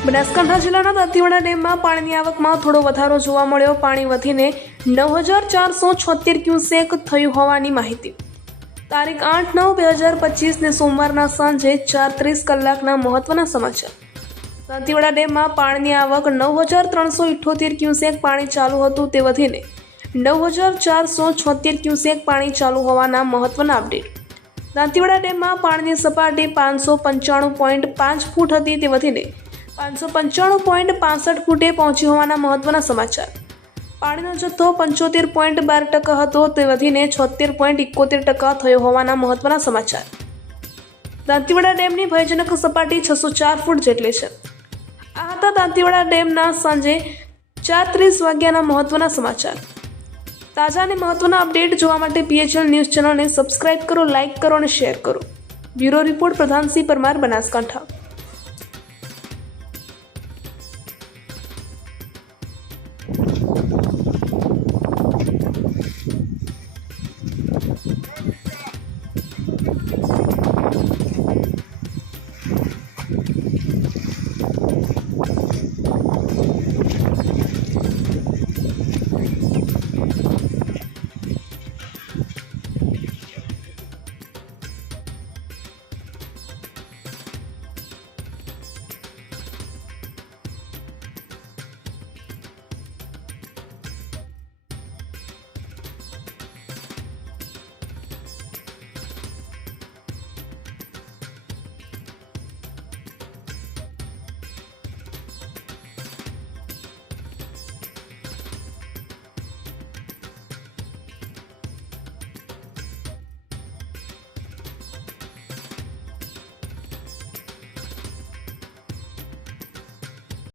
બનાસકાંઠા જિલ્લાના દાંતીવાડા ડેમમાં પાણીની આવકમાં થોડો વધારો જોવા મળ્યો. પાણી વધીને નવ હજાર ચારસો છોતેર ક્યુસેક થયું હોવાની માહિતી. તારીખ આઠ નવ બે હજાર પચીસને સોમવારના સાંજે ચાર ત્રીસ કલાકના મહત્વના સમાચાર. દાંતીવાડા ડેમમાં પાણીની આવક નવ હજાર ત્રણસો ઇઠ્ઠોતેર ક્યુસેક પાણી ચાલુ હતું તે વધીને નવ હજાર ચારસો છોતેર ક્યુસેક પાણી ચાલુ હોવાના મહત્વના અપડેટ. દાંતીવાડા ડેમમાં પાણીની સપાટી પાંચસો પંચાણું પોઈન્ટ પાંચ ફૂટ હતી તે વધીને પાંચસો પંચાણું પોઈન્ટ પાસઠ ફૂટે પહોંચી હોવાના મહત્વના સમાચાર. પાણીનો જથ્થો પંચોતેર પોઈન્ટ બાર ટકા હતો, તે વધીને છોતેર પોઈન્ટ એકોતેર ટકા થયો હોવાના મહત્વના સમાચાર. દાંતીવાડા ડેમની ભયજનક સપાટી છસો ચાર ફૂટ જેટલી છે. આ હતા દાંતીવાડા ડેમના સાંજે ચાર ત્રીસ વાગ્યાના મહત્વના સમાચાર. તાજા અને મહત્વના અપડેટ જોવા માટે પીએચએલ ન્યૂઝ ચેનલને સબસ્ક્રાઇબ કરો, લાઇક કરો અને શેર કરો. Bureau report Pradhansinh Parmar Banaskantha.